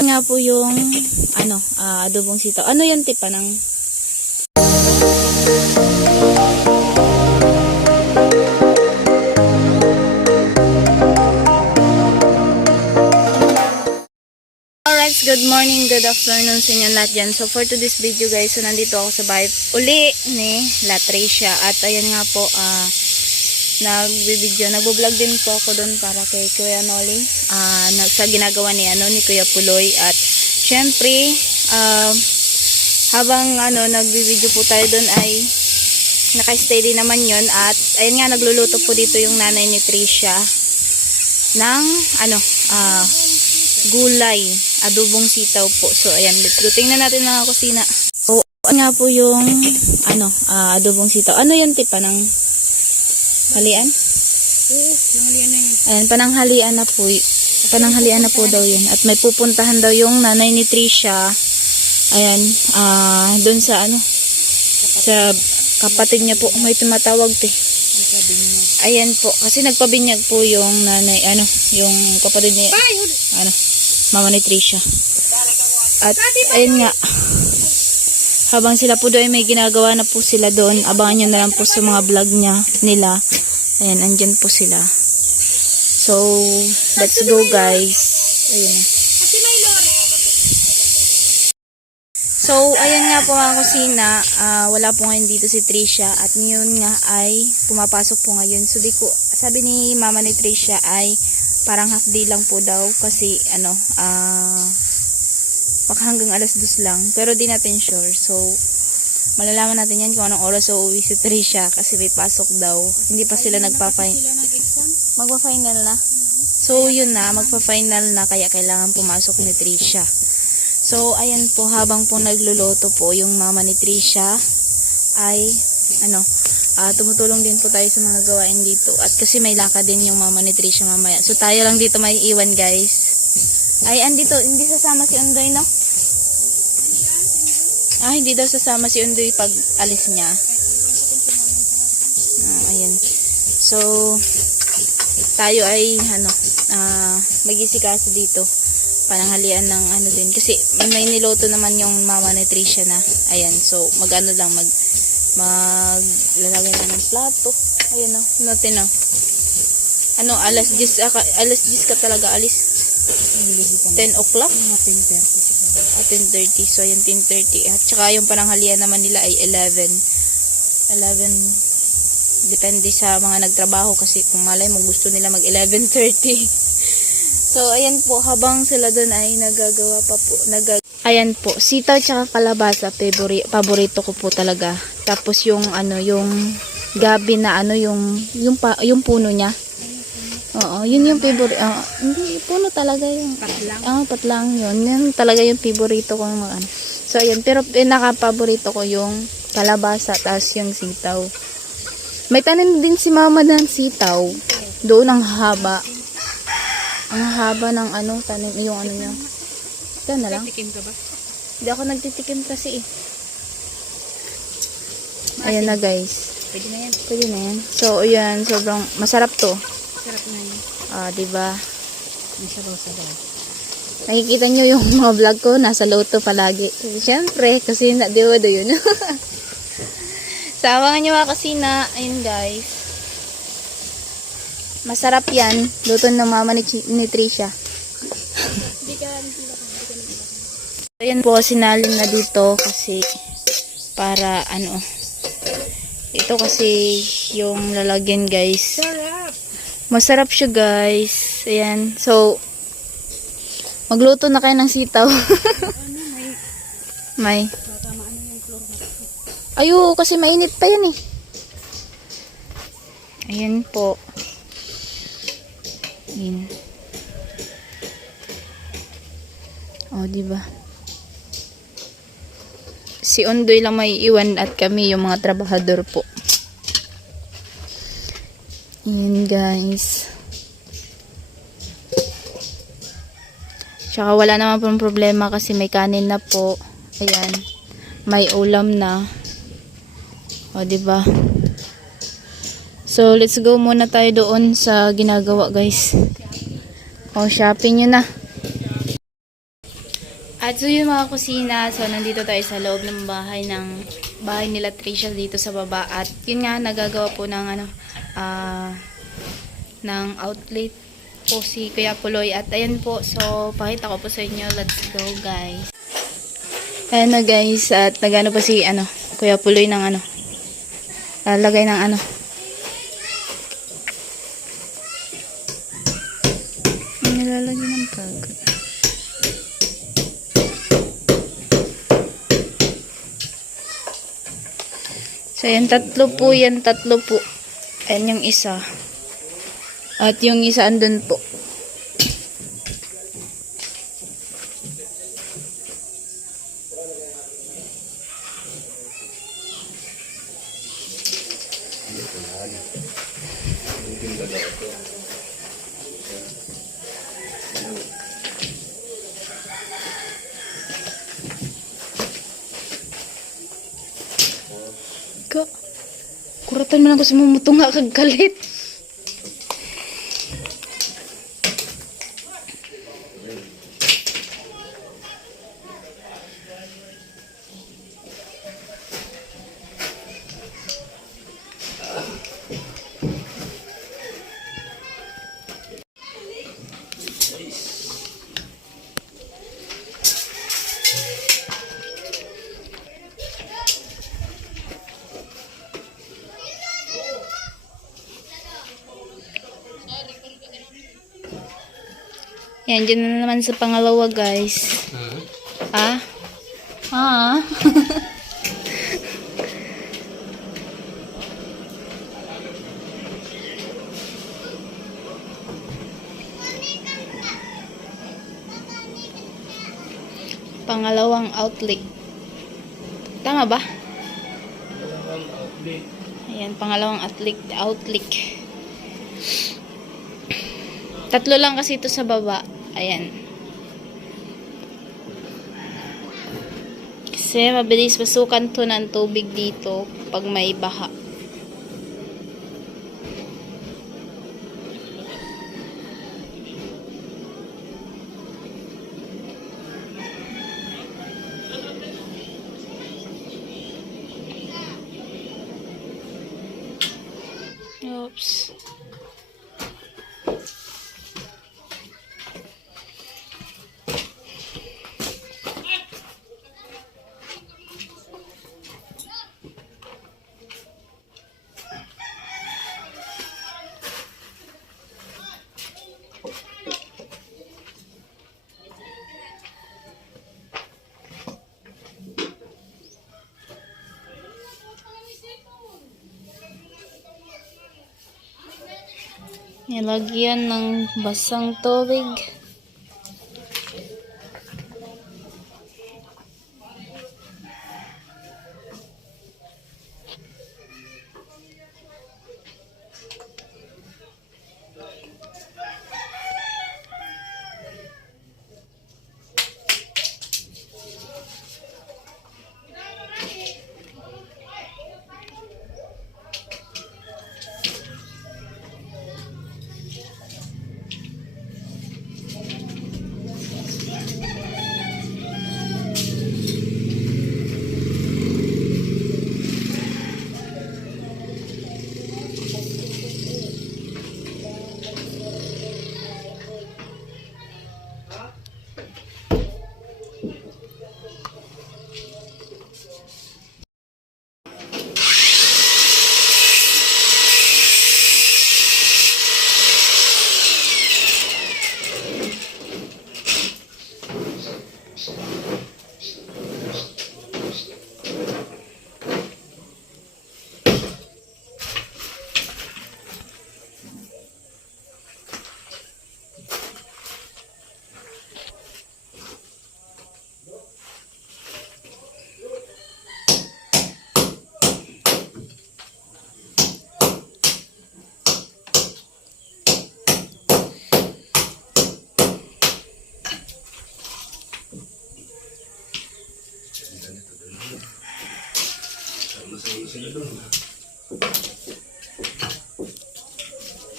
nga po yung adobong sitaw. Ano yan, tipa ng Alright, good morning, good afternoon sa inyo lahat dyan. So for today's video guys, so nandito ako sa bahay uli ni Latricia. At ayan nga po, nagbo-vlog din po ako doon para kay Kuya Noli sa ginagawa ni Kuya Puloy. At syempre habang nagbi-video po tayo doon ay naka-stay din naman yun. At ayan nga, nagluluto po dito yung nanay ni Tricia ng gulay, adobong sitaw po. So ayan, let's go, tingnan natin mga kusina. So nga po yung adobong sitaw. Ano yan, tipa ng halian? Oo, nanghalian na yun. Ayan, pananghalian na po. Pananghalian na po daw yun. At may pupuntahan daw yung nanay ni Tricia. Ayan, doon sa sa kapatid niya po. May tumatawag te. Ayan po, kasi nagpabinyag po yung nanay, yung kapatid niya, mama ni Tricia. At ayun nga, habang sila po doon may ginagawa na po sila doon, abangan nyo na lang po sa mga vlog nila. Ayan, andyan po sila. So, let's go guys. Ayun na. So, ayan nga po mga kusina, wala po ngayon dito si Tricia at ngayon nga ay pumapasok po ngayon. So, sabi ni mama ni Tricia ay parang half day lang po daw kasi hanggang alas 2 lang. Pero di natin sure. So, malalaman natin yan kung anong oras uuwi si Tricia kasi may pasok daw. Hindi pa sila magpa-final na. So, yun na, magpa-final na kaya kailangan pumasok ni Tricia. So, ayan po, habang po nagluluto po yung mama ni Tricia ay tumutulong din po tayo sa mga gawain dito. At kasi may lakad din yung mama ni Tricia mamaya. So, tayo lang dito may iwan guys. Ay, andito, hindi sasama si Undoy, no? Hindi daw sasama si Undoy pag alis niya. Ayan. So, tayo ay mag-isikaso dito. Pananghalian ng din. Kasi may niloto naman yung mama ni Tricia na. Ayan. So, maglalagay na ng plato. Ayan o. Notin o. Alas 10 ka talaga alis? 10 o'clock? 10:30. So, ayan, 10:30. At saka yung pananghalian naman nila ay 11. Depende sa mga nagtrabaho kasi kung malay mo gusto nila mag 11:30. So, ayan po, habang sila doon ay nagagawa pa po. Ayan po, sitaw tsaka kalabasa, paborito ko po talaga. Tapos yung yung gabi na yung puno niya. Oo, yun yung favorite. Hindi, puno talaga yung patlang. Patlang yun. Yun talaga yung favorito ko ng So, ayan, pero pinaka-paborito ko yung kalabasa, tapos yung sitaw. May tanim din si mama ng sitaw. Doon ang haba. Ang haba ng tanim, yung niya. Ito na lang. Nagtitikim ka ba? Hindi ako nagtitikim kasi Ayan na guys. Pwede na yan. Pwede na yan. So, ayan, sobrang masarap to. Sarap na yan. Diba? Nasa losa daw. Nakikita nyo yung mga vlog ko, nasa loto palagi. Siyempre, kasi na-dewa yun. Sawangan nyo mga kusina. Ayun guys. Masarap yan. Luto ng mama ni Tricia. Ayan po, sinalin na dito kasi para ito kasi yung lalagyan guys. Masarap siya guys. Ayan. So, magluto na kayo ng sitaw. May. Ayo, kasi mainit pa yan eh. Ayan po. Ayan. Diba? Si Undoy lang may iwan at kami yung mga trabahador po. Ayan guys. Tsaka wala naman pong problema kasi may kanin na po. Ayan. May ulam na. Diba? So, let's go muna tayo doon sa ginagawa guys. Shopping nyo na. At so yun mga kusina, so nandito tayo sa loob ng bahay nila Tricia dito sa baba. At yun nga, nagagawa po ng ng outlet po si Kuya Puloy. At ayan po, so pakita ko po sa inyo. Let's go guys. Ayan na guys, at nagano pa si Kuya Puloy ng lalagay ng nilalagay ng pagod. So, yan, tatlo po. Ayan yung isa. At yung isa andun po. Kuratan man ako sa mumuto nga kagkalit. Yan, dyan na naman sa pangalawa, guys. Ah? Ah? Pangalawang outlet. Tama ba? Ayan, pangalawang outlet. Tatlo lang kasi ito sa baba. Ayan. Kasi mabilis pasukan to ng tubig dito pag may baha. Oops. Nilagyan ng basang tubig.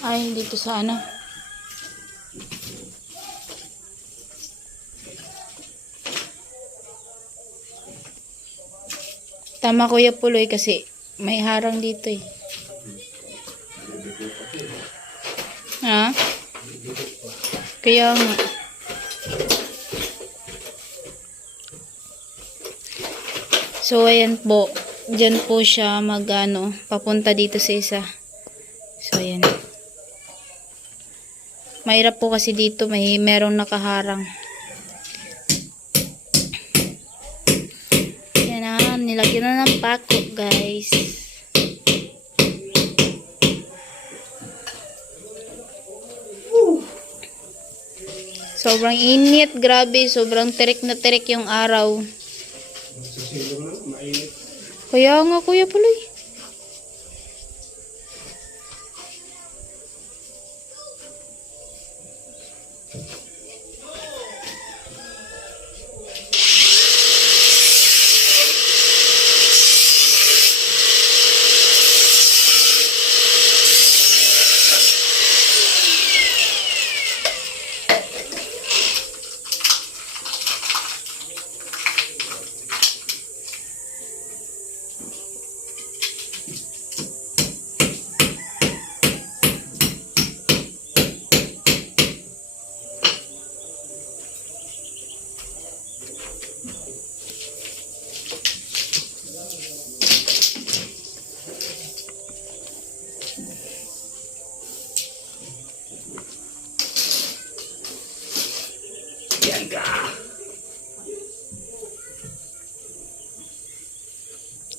Ay, dito sa ano. Tama Kuya Puloy kasi may harang dito eh. Ha? Kaya nga. So, ayan po. Diyan po siya papunta dito sa isa. So, ayan. Mahirap po kasi dito, merong nakaharang. Yan na, nilagyan na ng pako, guys. Sobrang init, grabe. Sobrang terik na terik yung araw. Kaya nga, Kuya Puloy.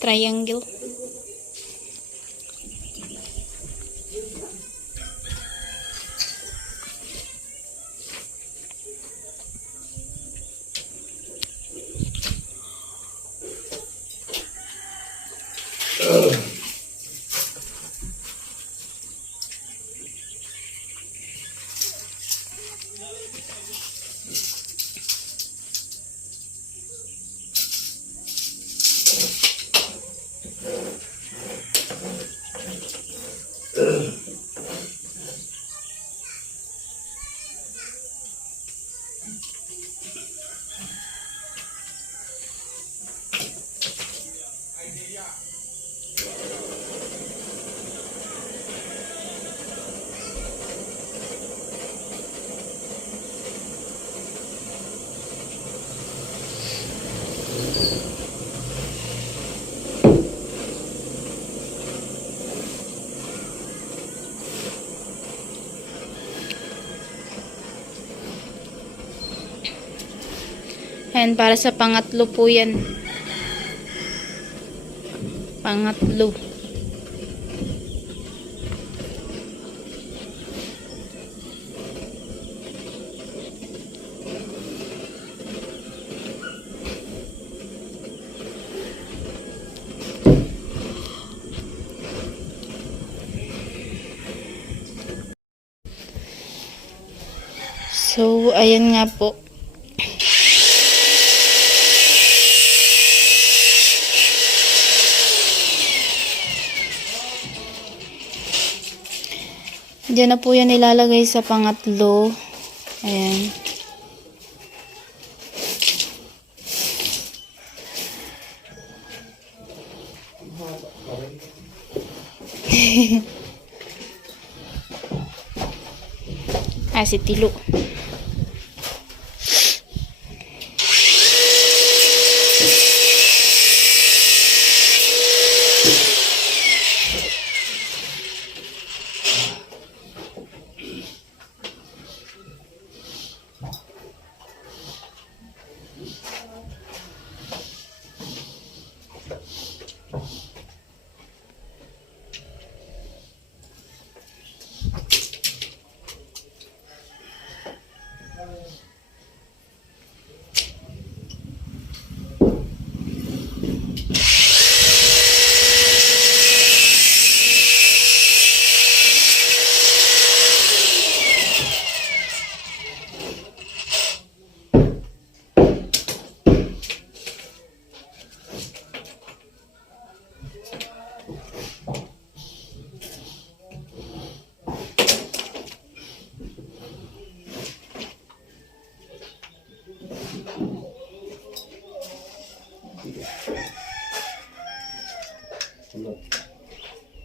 Triangle. Ayan, para sa pangatlo po yan. Pangatlo. So, ayan nga po. Diyan na po yan ilalagay sa pangatlo. Ayan. Si Tilo.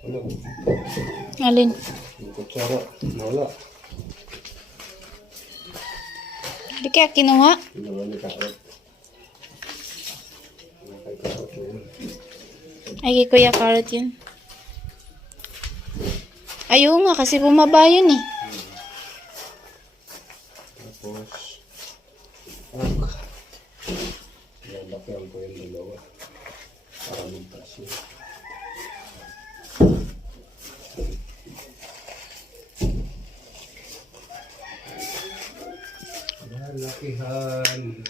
Ano? Alin? Yung kutsara. Wala. Di kaya kinuha? Ginawa ni Karot. Kay Karot na yun. Ay, kay Kuya Carrot yun. Ayaw nga, kasi bumaba yun eh. Tapos, ak. Lalakyan ko yung dalawa. Para magtas yun. Lalakihan.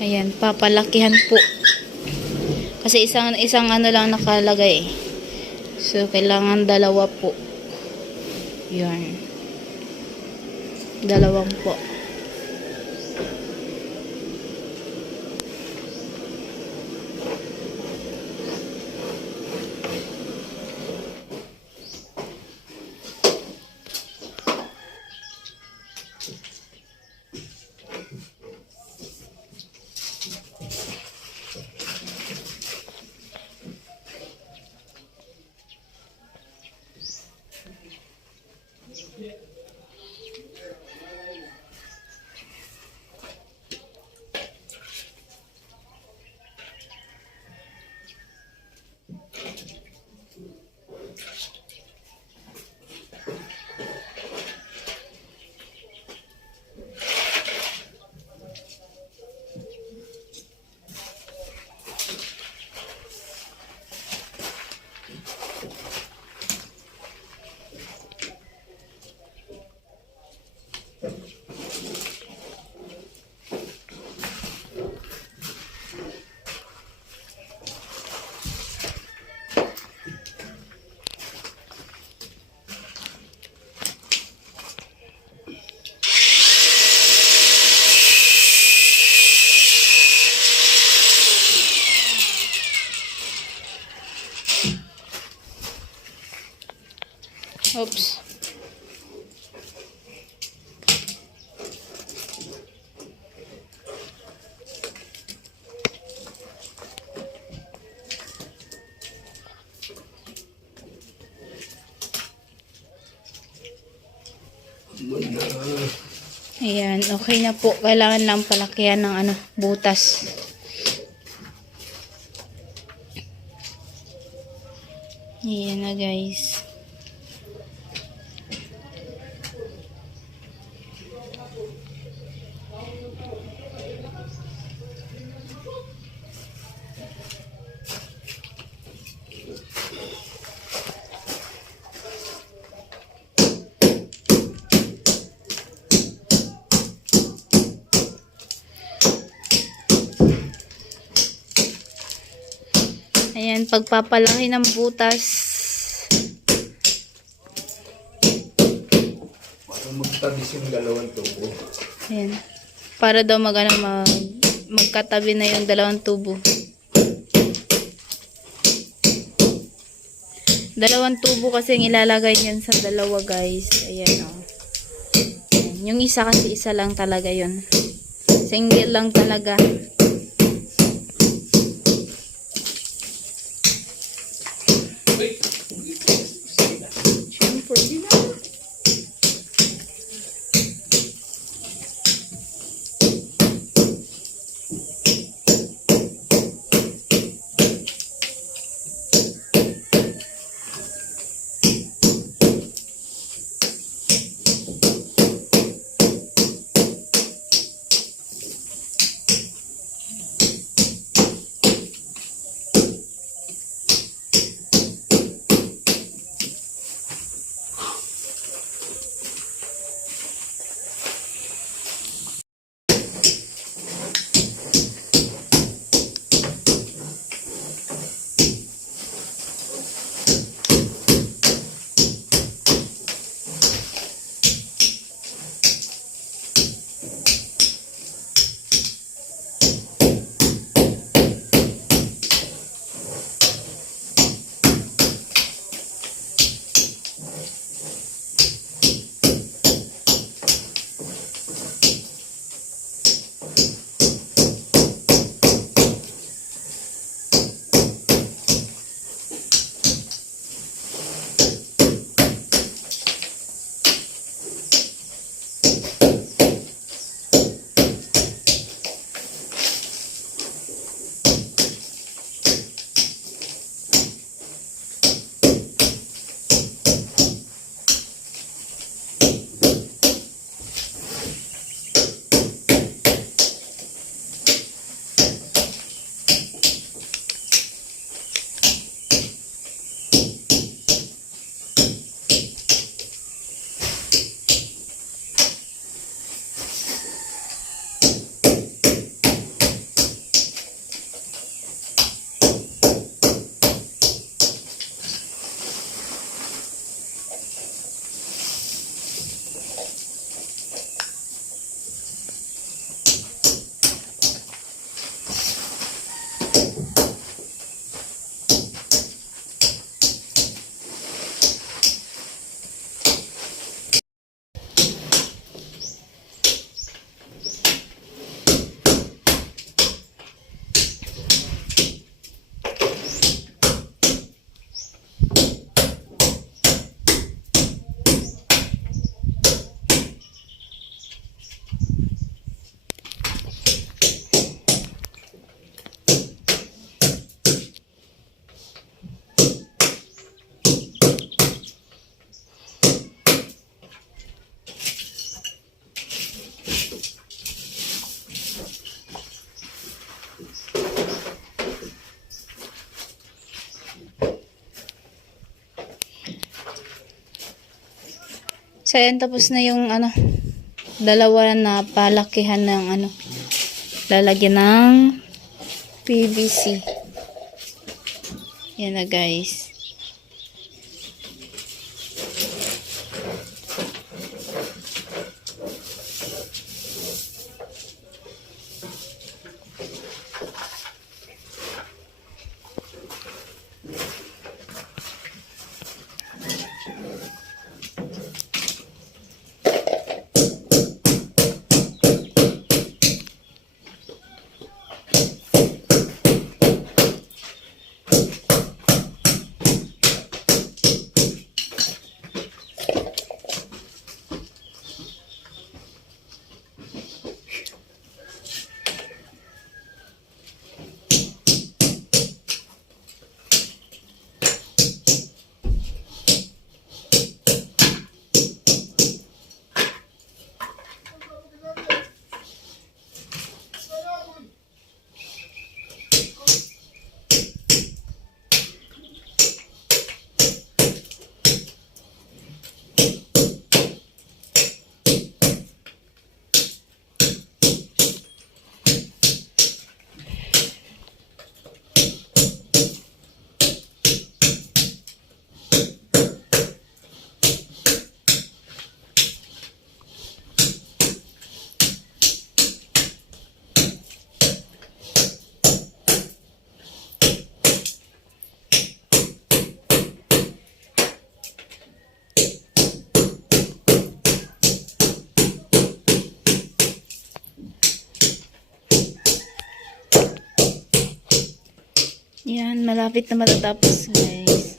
Ayan, papalakihan po. Kasi isang ano lang nakalagay eh. So, kailangan dalawa po. Yan. Dalawang po. Oops. Muna. Ayan, okay na po. Kailangan lang palakihan ng ano, butas. Ayan na guys. Ayan, pagpapalaki ng butas. Parang magtabis yung dalawang tubo. Ayan. Para daw magkatabi na yung dalawang tubo. Dalawang tubo kasi ang ilalagay niyan sa dalawa guys. Ayan o. Ayan. Yung isa kasi isa lang talaga yun. Single lang talaga. Siyempre, di na. So, ayan, tapos na yung ano, dalawa na palakihan ng ano, lalagyan ng PVC. Yan na guys. Yan, malapit na matatapos, guys.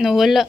Nawala.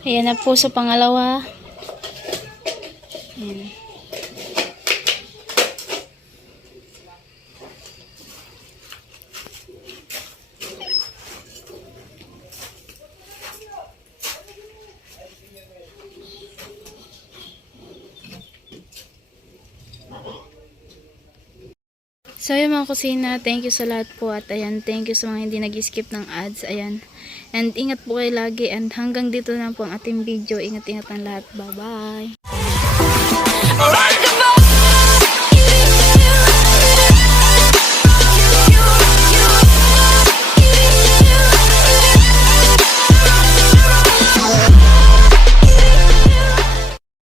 Ayan na po sa pangalawa. Ayan. So yun mga kusina, thank you sa lahat po at ayan, thank you sa mga hindi nag-skip ng ads, ayan. And ingat po kayo lagi and hanggang dito na po ang ating video. Ingat-ingat ang lahat. Bye-bye!